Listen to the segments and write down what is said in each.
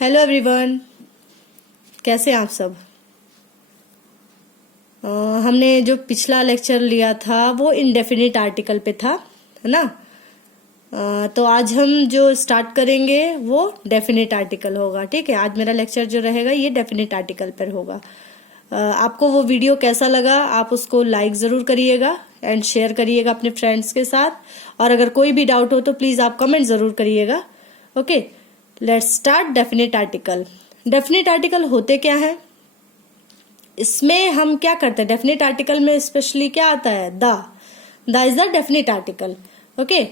Hello everyone, कैसे हैं आप सब। हमने जो पिछला लेक्चर लिया था वो इनडेफिनिट आर्टिकल पे था, है ना। तो आज हम जो स्टार्ट करेंगे वो डेफिनिट आर्टिकल होगा। ठीक है, आज मेरा लेक्चर जो रहेगा ये डेफिनिट आर्टिकल पर होगा। आपको वो वीडियो कैसा लगा आप उसको लाइक ज़रूर करिएगा एंड शेयर करिएगा अपने फ्रेंड्स के साथ। और अगर कोई भी डाउट हो तो प्लीज़ आप कमेंट ज़रूर करिएगा। Okay, let's start definite article. Definite article होते क्या है, इसमें हम क्या करते हैं। डेफिनिट आर्टिकल में स्पेशली क्या आता है, the is the definite article. Okay,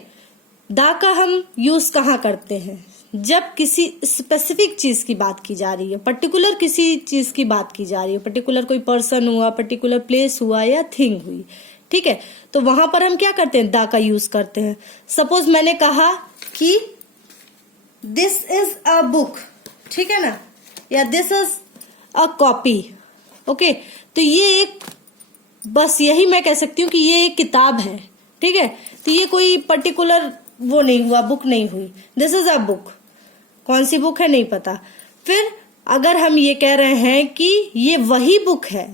the का हम यूज कहाँ करते हैं, जब किसी स्पेसिफिक चीज की बात की जा रही है, पर्टिकुलर किसी चीज की बात की जा रही है, पर्टिकुलर कोई पर्सन हुआ, पर्टिकुलर प्लेस हुआ या थिंग हुई। ठीक है, तो वहां पर हम क्या करते हैं, द का यूज करते हैं। सपोज मैंने कहा कि दिस इज अ बुक, ठीक है ना, या this is a copy. Okay, तो ये एक, बस यही मैं कह सकती हूँ कि ये एक किताब है। ठीक है, तो ये कोई पर्टिकुलर वो नहीं हुआ, बुक नहीं हुई। दिस इज अ बुक, कौन सी बुक है नहीं पता। फिर अगर हम ये कह रहे हैं कि ये वही बुक है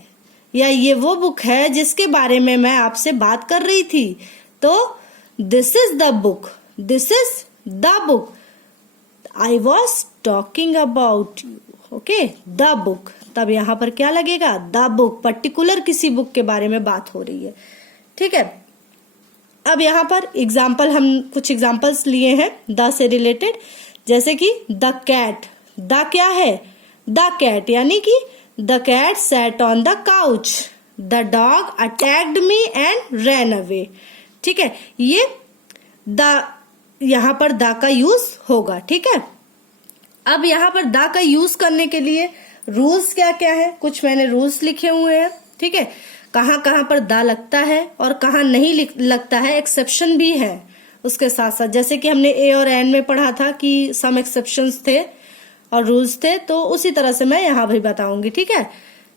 या ये वो बुक है जिसके बारे में मैं आपसे बात कर रही थी, तो this is the book, this is the book I was talking about you. Okay, the book, तब यहां पर क्या लगेगा, द बुक, पर्टिकुलर किसी बुक के बारे में बात हो रही है। ठीक है, अब यहां पर एग्जाम्पल, हम कुछ एग्जाम्पल्स लिए हैं द से रिलेटेड, जैसे कि द कैट। द क्या है, द कैट, यानी कि the cat sat on the couch, the dog attacked me and ran away. ठीक है, ये द, यहां पर द का यूज होगा। ठीक है, अब यहां पर द का यूज करने के लिए रूल्स क्या क्या है, कुछ मैंने रूल्स लिखे हुए हैं। ठीक है, कहां कहां पर द लगता है और कहां नहीं लगता है, एक्सेप्शन भी है उसके साथ साथ। जैसे कि हमने ए और एन में पढ़ा था कि सम एक्सेप्शंस थे और रूल्स थे, तो उसी तरह से मैं यहां भी बताऊंगी। ठीक है,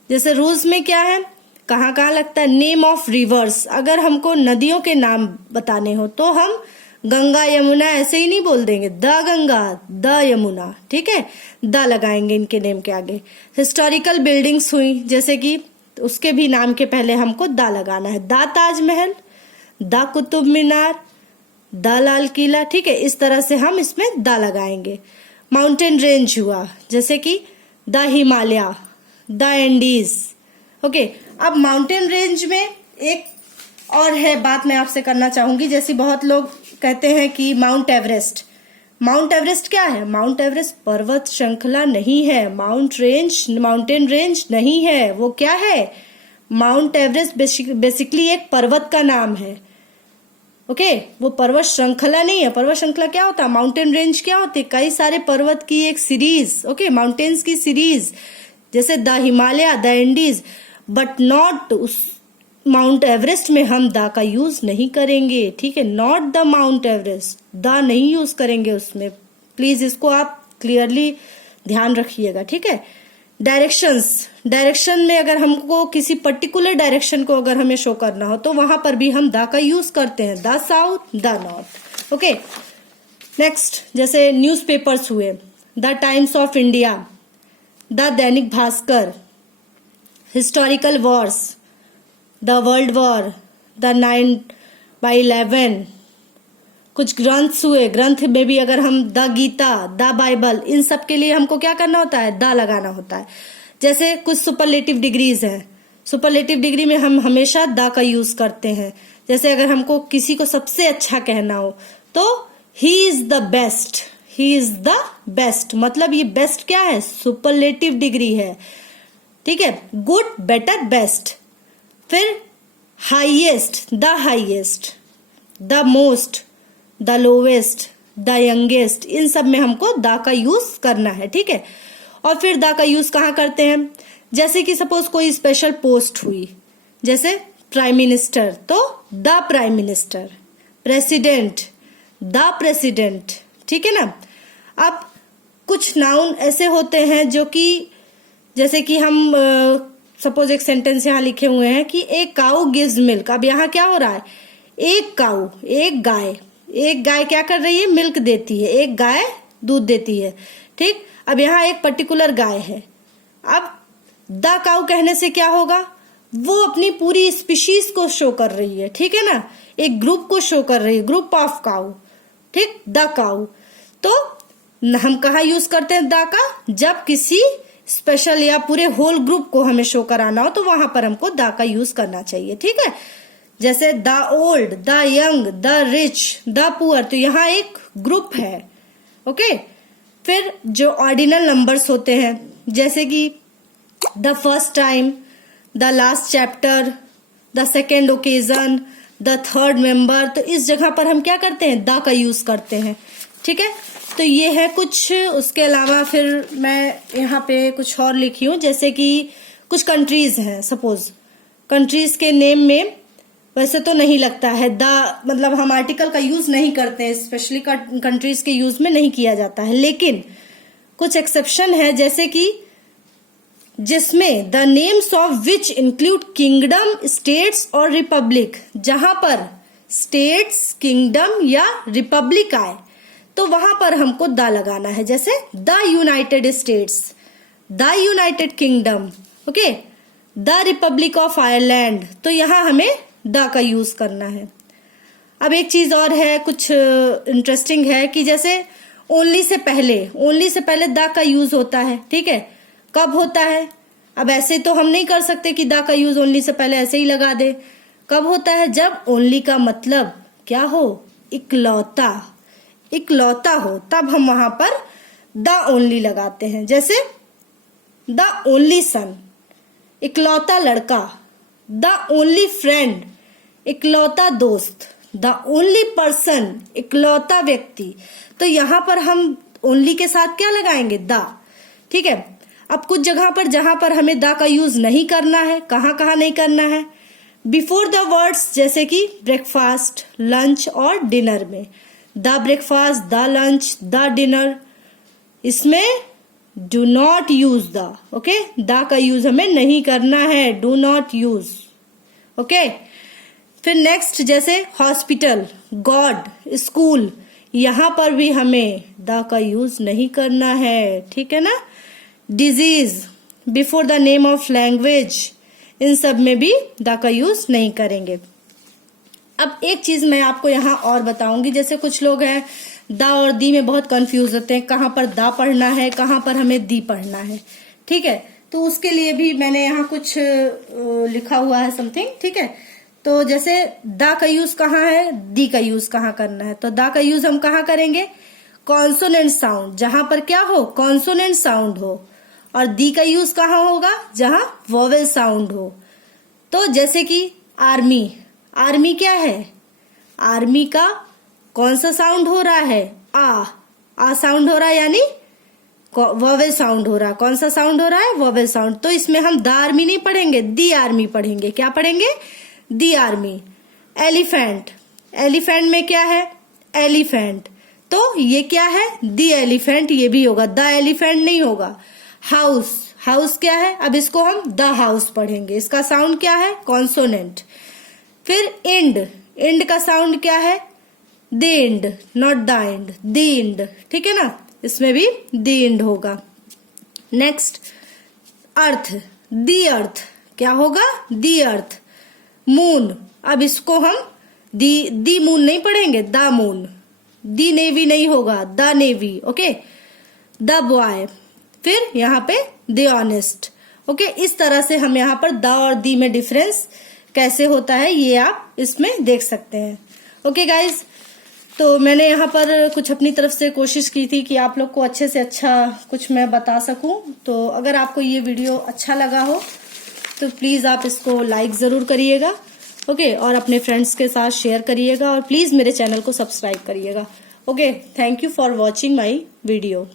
जैसे रूल्स में क्या है, कहां कहां लगता है, नेम ऑफ रिवर्स, अगर हमको नदियों के नाम बताने हो तो हम गंगा यमुना ऐसे ही नहीं बोल देंगे, द गंगा द यमुना। ठीक है, द लगाएंगे इनके नेम के आगे। हिस्टोरिकल बिल्डिंग्स हुई, जैसे कि उसके भी नाम के पहले हमको द लगाना है, the Taj Mahal, the Qutub Minar, the Lal Qila. ठीक है, इस तरह से हम इसमें द लगाएंगे। माउंटेन रेंज हुआ, जैसे कि the Himalaya, the Andes. Okay, अब माउंटेन रेंज में एक और है बात मैं आपसे करना चाहूंगी। जैसे बहुत लोग कहते हैं कि माउंट एवरेस्ट, माउंट एवरेस्ट क्या है, माउंट एवरेस्ट पर्वत श्रृंखला नहीं है, माउंटेन रेंज नहीं है। वो क्या है, माउंट एवरेस्ट बेसिकली एक पर्वत का नाम है। ओके, वो पर्वत श्रृंखला नहीं है। पर्वत श्रृंखला क्या होता है, माउंटेन रेंज क्या होती है, कई सारे पर्वत की एक सीरीज। ओके, माउंटेन्स की सीरीज, जैसे the Himalaya, the Andes, but not उस माउंट एवरेस्ट में हम द का यूज नहीं करेंगे। ठीक है, not the mount Everest, the नहीं यूज करेंगे उसमें। प्लीज इसको आप क्लियरली ध्यान रखिएगा। ठीक है, डायरेक्शंस, डायरेक्शन में अगर हमको किसी पर्टिकुलर डायरेक्शन को अगर हमें शो करना हो तो वहां पर भी हम द का यूज करते हैं, the south, the north. Okay, next, जैसे न्यूज़पेपर्स हुए, the Times of India, the Dainik Bhaskar, historical wars, the world war, the 9/11। कुछ ग्रंथ्स हुए, ग्रंथ में भी अगर हम द गीता, द बाइबल, इन सब के लिए हमको क्या करना होता है, द लगाना होता है। जैसे कुछ सुपरलेटिव डिग्रीज हैं, सुपरलेटिव डिग्री में हम हमेशा द का यूज करते हैं। जैसे अगर हमको किसी को सबसे अच्छा कहना हो तो he is the best, he is the best, मतलब ये बेस्ट क्या है, सुपरलेटिव डिग्री है। ठीक है, गुड, बेटर, बेस्ट। फिर highest, the highest, the most, the lowest, the youngest, इन सब में हमको द का यूज करना है। ठीक है, और फिर द का यूज कहाँ करते हैं, जैसे कि सपोज कोई स्पेशल पोस्ट हुई, जैसे प्राइम मिनिस्टर तो the prime minister, president the president. ठीक है ना। अब कुछ नाउन ऐसे होते हैं जो कि, जैसे कि हम सपोज एक सेंटेंस यहाँ लिखे हुए हैं कि ए काउ गिव्स मिल्क। अब यहाँ क्या हो रहा है, एक काउ, एक गाय क्या कर रही है, मिल्क देती है, एक गाय दूध देती है। ठीक। अब यहाँ एक पर्टिकुलर गाय है, अब द काउ कहने से क्या होगा, वो अपनी पूरी स्पीशीज को शो कर रही है, ठीक है ना, एक ग्रुप को शो कर रही है, ग्रुप ऑफ काउ, ठीक, द काउ। तो हम कहाँ यूज करते हैं द का, जब किसी स्पेशल या पूरे होल ग्रुप को हमें शो कराना हो तो वहां पर हमको द का यूज करना चाहिए, ठीक है। जैसे the old, the young, the rich, the poor, तो यहाँ एक ग्रुप है, ओके। फिर जो ऑर्डिनल नंबर्स होते हैं, जैसे कि the first time, the last chapter, the second occasion, the third member, तो इस जगह पर हम क्या करते हैं, द का यूज करते हैं, ठीक है। तो ये है कुछ। उसके अलावा फिर मैं यहाँ पे कुछ और लिखी हूँ, जैसे कि कुछ कंट्रीज हैं, सपोज कंट्रीज के नेम में वैसे तो नहीं लगता है द, मतलब हम आर्टिकल का यूज नहीं करते हैं, स्पेशली कंट्रीज के यूज में नहीं किया जाता है, लेकिन कुछ एक्सेप्शन है, जैसे कि जिसमें the names of which include kingdom, states और रिपब्लिक, जहां पर स्टेट्स, किंगडम या रिपब्लिक आए तो वहां पर हमको द लगाना है, जैसे the United states, the United kingdom, okay, the Republic of Ireland, तो यहां हमें द का यूज करना है। अब एक चीज और है, कुछ इंटरेस्टिंग है कि जैसे ओनली से पहले द का यूज होता है, ठीक है। कब होता है, अब ऐसे तो हम नहीं कर सकते कि द का यूज ओनली से पहले ऐसे ही लगा दे। कब होता है, जब ओनली का मतलब क्या हो, इकलौता हो, तब हम वहां पर द ओनली लगाते हैं। जैसे द ओनली सन, इकलौता लड़का, द ओनली फ्रेंड, इकलौता दोस्त, द ओनली पर्सन, इकलौता व्यक्ति, तो यहां पर हम ओनली के साथ क्या लगाएंगे, द, ठीक है। अब कुछ जगह पर जहां पर हमें द का यूज नहीं करना है, कहाँ नहीं करना है, बिफोर द वर्ड्स, जैसे कि ब्रेकफास्ट, लंच और डिनर में, the breakfast, the lunch, the dinner, इसमें do not use the, okay, the का यूज हमें नहीं करना है, डू नॉट यूज, ओके। फिर नेक्स्ट, जैसे हॉस्पिटल, गॉड, स्कूल, यहां पर भी हमें द का यूज नहीं करना है, ठीक है ना। Disease, before the name of language, इन सब में भी द का यूज नहीं करेंगे। अब एक चीज मैं आपको यहाँ और बताऊंगी, जैसे कुछ लोग हैं द और दी में बहुत कंफ्यूज होते हैं, कहाँ पर द पढ़ना है, कहाँ पर हमें दी पढ़ना है, ठीक है। तो उसके लिए भी मैंने यहाँ कुछ लिखा हुआ है समथिंग, ठीक है। तो जैसे द का यूज कहाँ है, दी का यूज कहाँ करना है, तो द का यूज हम कहाँ करेंगे, कॉन्सोनेंट साउंड, जहां पर क्या हो, कॉन्सोनेंट साउंड हो, और दी का यूज कहाँ होगा, जहां वोवेल साउंड हो। तो जैसे कि आर्मी क्या है, आर्मी का कौन सा साउंड हो रहा है, आ साउंड हो रहा है, यानी वोवेल साउंड हो रहा है। कौन सा साउंड हो रहा है, वोवेल साउंड। तो इसमें हम द आर्मी नहीं पढ़ेंगे, दी आर्मी पढ़ेंगे। क्या पढ़ेंगे, दी आर्मी। एलिफेंट में क्या है, एलिफेंट, तो ये क्या है, दी एलिफेंट, ये भी होगा, द एलिफेंट नहीं होगा। हाउस क्या है, अब इसको हम द हाउस पढ़ेंगे, इसका साउंड क्या है, कॉन्सोनेंट। फिर इंड का साउंड क्या है, the end, not the end, the end, ठीक है ना, इसमें भी द इंड होगा। नेक्स्ट, अर्थ, दी अर्थ, क्या होगा, दी अर्थ। मून, अब इसको हम दी मून नहीं पढ़ेंगे, द मून। दी नेवी नहीं होगा, the navy, okay. The boy, फिर यहाँ पे द ऑनेस्ट, ओके। इस तरह से हम यहाँ पर द और दी में डिफरेंस कैसे होता है ये आप इसमें देख सकते हैं, ओके गाइज। तो मैंने यहाँ पर कुछ अपनी तरफ से कोशिश की थी कि आप लोग को अच्छे से अच्छा कुछ मैं बता सकूं। तो अगर आपको ये वीडियो अच्छा लगा हो तो प्लीज आप इसको लाइक जरूर करिएगा, ओके, और अपने फ्रेंड्स के साथ शेयर करिएगा, और प्लीज मेरे चैनल को सब्सक्राइब करिएगा, okay. Thank you for watching my video.